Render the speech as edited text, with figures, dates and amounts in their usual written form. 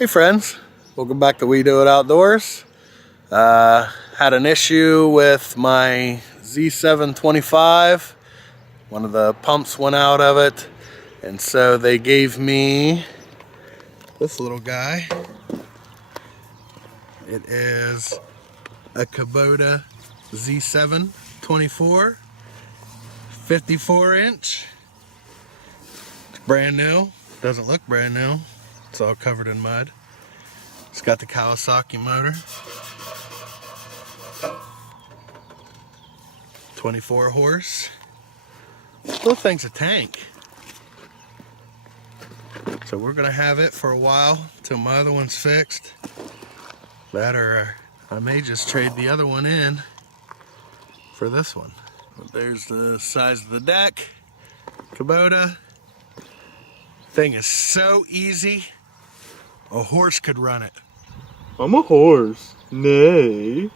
Hey friends, welcome back to We Do It Outdoors. Had an issue with my Z725. One of the pumps went out of it, and so they gave me this little guy. It is a Kubota Z724 54-inch. It's brand new. Doesn't look brand new. It's all covered in mud. It's got the Kawasaki motor. 24 horse. Little thing's a tank. So we're gonna have it for a while till my other one's fixed. That or I may just trade the other one in for this one. But there's the size of the deck. Kubota. Thing is so easy. A horse could run it. I'm a horse. Nay.